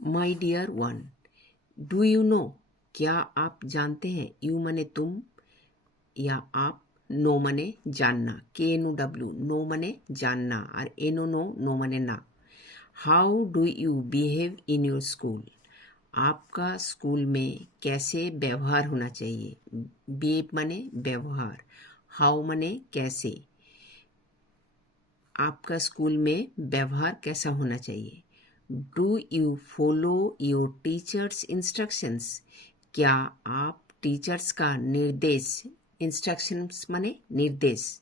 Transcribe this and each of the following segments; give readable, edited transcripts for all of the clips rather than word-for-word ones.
My dear one, do you know, क्या आप जानते हैं। यू मने तुम या आप, नो मने जानना, KNOW, नो मने जानना, और NO नो मने ना। How do you behave in your school, आपका स्कूल में कैसे व्यवहार होना चाहिए। बिहेव मने व्यवहार, हाउ मने कैसे, आपका स्कूल में व्यवहार कैसा होना चाहिए। Do you follow your teachers instructions, क्या आप टीचर्स का निर्देश, इंस्ट्रक्शंस माने निर्देश,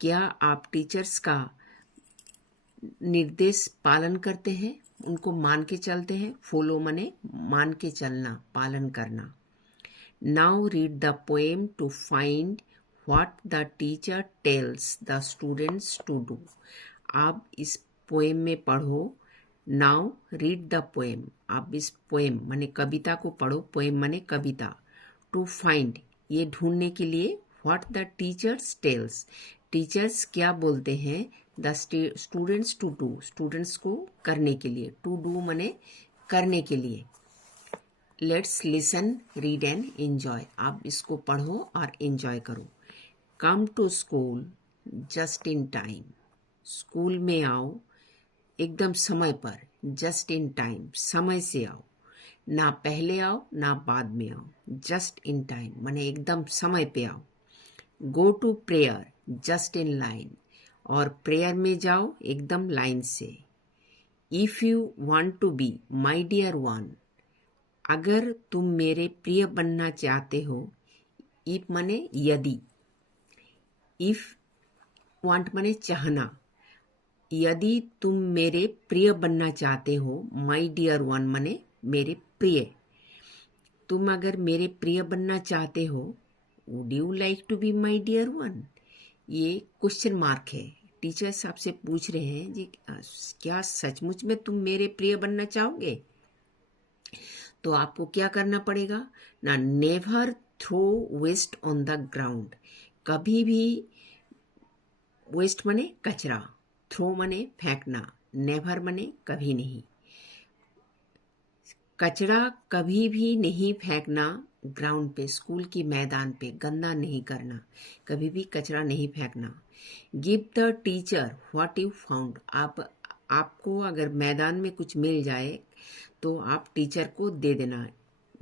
क्या आप टीचर्स का निर्देश पालन करते हैं, उनको मान के चलते हैं। फॉलो माने मान के चलना, पालन करना। Now read the poem to find what the teacher tells the students to do, आप इस पोएम में पढ़ो। नाउ रीड द पोएम, आप इस पोएम माने कविता को पढ़ो। पोएम माने कविता। टू फाइंड, ये ढूंढने के लिए। What the teachers tells, teachers क्या बोलते हैं। The students to do, students को करने के लिए। टू डू माने करने के लिए। Let's listen, read and enjoy, आप इसको पढ़ो और एंजॉय करो। Come to school just in time, school में आओ एकदम समय पर। जस्ट इन टाइम, समय से आओ, ना पहले आओ ना बाद में आओ। जस्ट इन टाइम माने एकदम समय पे आओ। Go to prayer just in line, और प्रेयर में जाओ एकदम लाइन से। If you want to be my dear one, अगर तुम मेरे प्रिय बनना चाहते हो। इफ माने यदि, इफ वांट माने चाहना, यदि तुम मेरे प्रिय बनना चाहते हो। माई डियर वन माने मेरे प्रिय, तुम अगर मेरे प्रिय बनना चाहते हो। Would you like to be my dear one, ये क्वेश्चन मार्क है। टीचर्स आपसे पूछ रहे हैं जी, क्या सचमुच में तुम मेरे प्रिय बनना चाहोगे। तो आपको क्या करना पड़ेगा ना। Never throw waste on the ground, कभी भी, वेस्ट मने कचरा, थ्रो मने फेंकना, नेवर मने कभी नहीं। कचरा कभी भी नहीं फेंकना ग्राउंड पे, स्कूल की मैदान पे गंदा नहीं करना, कभी भी कचरा नहीं फेंकना। Give the teacher what you found, आपको अगर मैदान में कुछ मिल जाए तो आप टीचर को दे देना।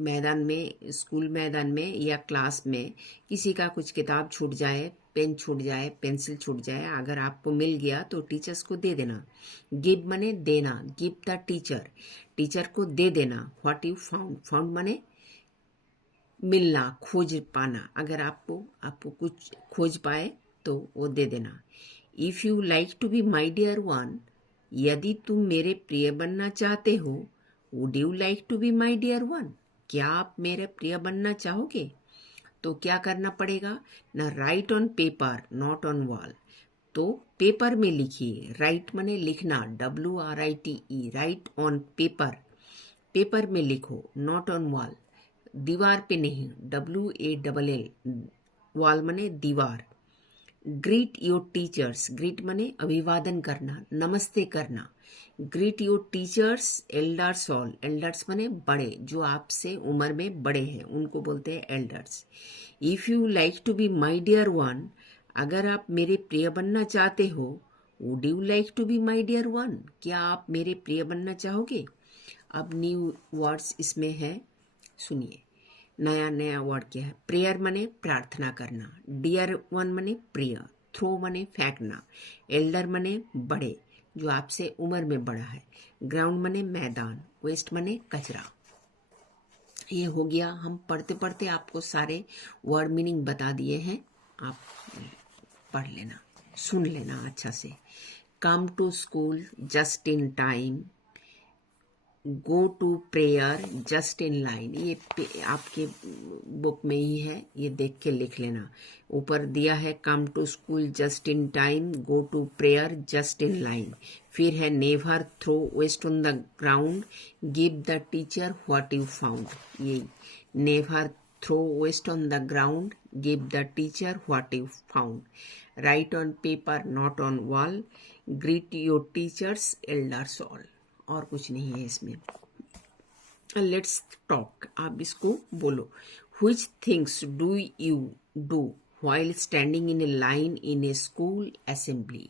मैदान में, स्कूल मैदान में या क्लास में किसी का कुछ किताब छूट जाए, पेन छूट जाए, पेंसिल छूट जाए, अगर आपको मिल गया तो टीचर्स को दे देना। गिव मने देना, गिव द टीचर, टीचर को दे देना। व्हाट यू फाउंड, फाउंड मने मिलना, खोज पाना, अगर आपको कुछ खोज पाए तो वो दे देना। If you like to be my dear one, यदि तुम मेरे प्रिय बनना चाहते हो। Would you like to be my dear one, क्या आप मेरे प्रिय बनना चाहोगे। तो क्या करना पड़ेगा ना। Right on paper not on wall, तो पेपर में लिखिए। राइट माने लिखना, WRITE, right on paper, paper में लिखो। नॉट ऑन वॉल, दीवार पे नहीं, WALL, वॉल माने दीवार। ग्रीट योर टीचर्स, ग्रीट माने अभिवादन करना, नमस्ते करना। Greet your teachers, elders all, elders माने बड़े, जो आपसे उम्र में बड़े हैं उनको बोलते हैं elders. If you like to be my dear one, अगर आप मेरे प्रिय बनना चाहते हो। Would you like to be my dear one, क्या आप मेरे प्रिय बनना चाहोगे। अब न्यू वर्ड्स इसमें है, सुनिए। नया नया वर्ड क्या है। प्रेयर मने प्रार्थना करना, डियर वन मने प्रिय, थ्रो मने फेंकना, एल्डर मने बड़े, जो आपसे उम्र में बड़ा है, ग्राउंड मने मैदान, वेस्ट मने कचरा। ये हो गया। हम पढ़ते पढ़ते आपको सारे वर्ड मीनिंग बता दिए हैं, आप पढ़ लेना, सुन लेना अच्छा से। Come to school just in time, go to prayer just in line, ये आपके बुक में ही है, ये देख के लिख लेना। ऊपर दिया है come to school just in time, go to prayer just in line. फिर है never throw waste on the ground, give the teacher what you found. ये never throw waste on the ground, give the teacher what you found. Write on paper not on wall, greet your teachers elders all. और कुछ नहीं है इसमें। Let's talk, आप इसको बोलो। Which things do you do while standing in a line in A school assembly.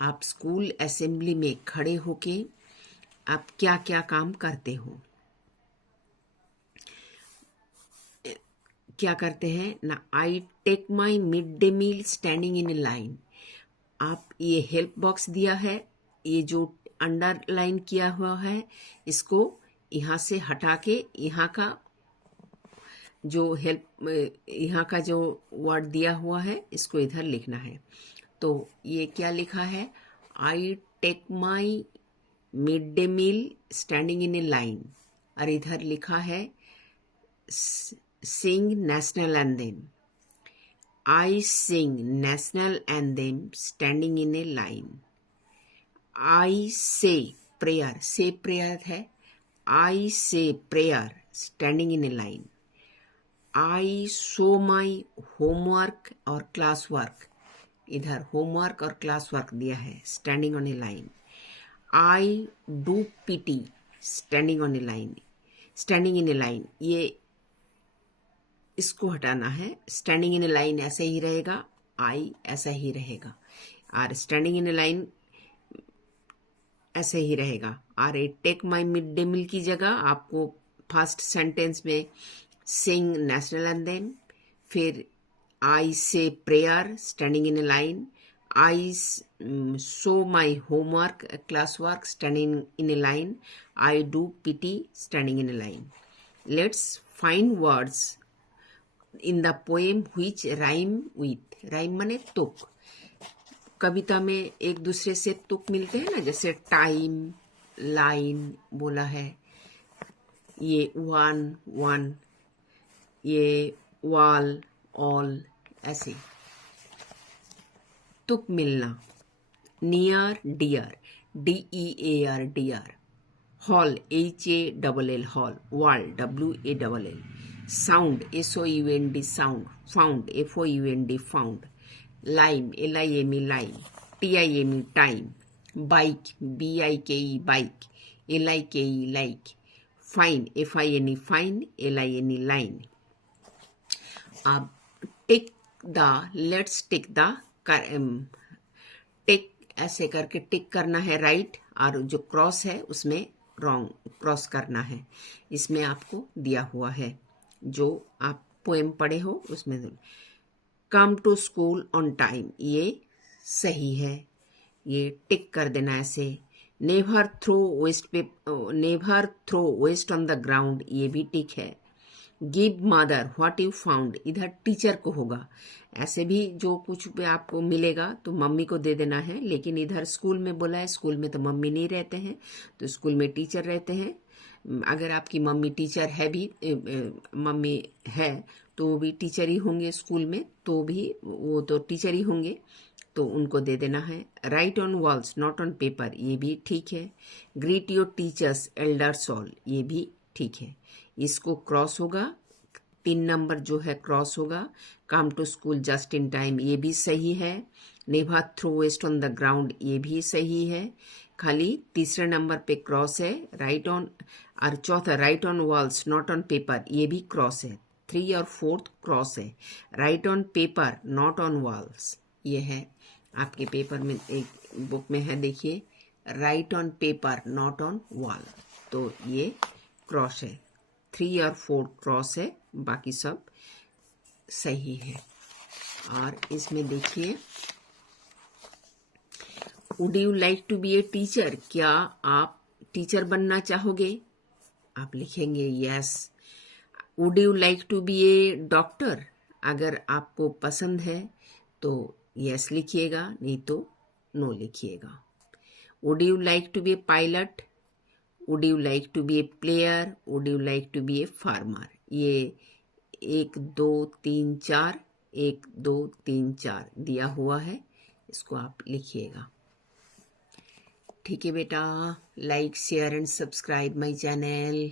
आप school assembly में खड़े होके आप क्या क्या काम करते हो। क्या करते हैं ना, I take my mid day meal standing in a line. आप ये हेल्प बॉक्स दिया है, ये जो अंडरलाइन किया हुआ है इसको यहाँ से हटा के यहाँ का जो हेल्प, यहाँ का जो वर्ड दिया हुआ है इसको इधर लिखना है। तो ये क्या लिखा है, I take my mid day meal standing in a line, और इधर लिखा है sing national anthem. I sing national anthem standing in a line. I say prayer, say prayer है, I say prayer standing in a line. I show my homework और class work, इधर homework और class work दिया है, standing on a line. I do PT standing on a line, standing in a line, ये इसको हटाना है। Standing in a line ऐसे ही रहेगा, आई ऐसा ही रहेगा, और स्टैंडिंग इन ए लाइन ऐसे ही रहेगा। और a take my mid day meal की जगह आपको फर्स्ट सेंटेंस में सिंग नेशनल एंथेम, फिर आई से prayer standing in a line, I show my homework class work standing in a line, I do PT standing in a line. Let's find words in the poem which rhyme with, rhyme माने तुक। कविता में एक दूसरे से तुक मिलते हैं ना, जैसे टाइम, लाइन बोला है, ये वन वन, ये वाल ऑल, ऐसे तुक मिलना। Near dear, DEAR dear, hall HALL hall, wall WALL, sound SOUND sound, found FOUND found, lime LIME lime, TIME time, bike BIKE bike, LIKE like, fine FINE fine, LINE line. अब tick the, let's tick the, tick ऐसे करके टिक करना है right, और जो cross है उसमें wrong cross करना है। इसमें आपको दिया हुआ है, जो आप पोएम पढ़े हो उसमें। Come to school on time, ये सही है, ये टिक कर देना ऐसे। Never throw waste on the ground, ये भी टिक है। Give mother what you found, इधर टीचर को होगा। ऐसे भी जो कुछ भी आपको मिलेगा तो मम्मी को दे देना है, लेकिन इधर स्कूल में बोला है, स्कूल में तो मम्मी नहीं रहते हैं, तो स्कूल में टीचर रहते हैं। अगर आपकी मम्मी टीचर है भी, मम्मी है तो वो भी टीचर ही होंगे, स्कूल में तो भी वो तो टीचर ही होंगे, तो उनको दे देना है। Right on walls not on paper, ये भी ठीक है। Greet your teachers elders all, ये भी ठीक है। इसको क्रॉस होगा, 3 नंबर जो है क्रॉस होगा। Come to school just in time, ये भी सही है। Never throw waste on the ground, ये भी सही है। खाली तीसरे नंबर पे क्रॉस है, राइट ऑन, और चौथा right on walls not on paper, ये भी क्रॉस है। 3 और 4 क्रॉस है। Right on paper not on walls, ये है आपके पेपर में, एक बुक में है, देखिए, right on paper not on wall, तो ये क्रॉस है। 3 और 4 क्रॉस है, बाकी सब सही है। और इसमें देखिए, would you like to be a teacher, क्या आप टीचर बनना चाहोगे? आप लिखेंगे yes. Would you like to be a doctor, अगर आपको पसंद है तो यस लिखिएगा, नहीं तो नो लिखिएगा। Would you like to be a pilot, would you like to be a player, would you like to be a farmer, ये 1 2 3 4 1 2 3 4 दिया हुआ है, इसको आप लिखिएगा। ठीक है बेटा, like share and subscribe my channel.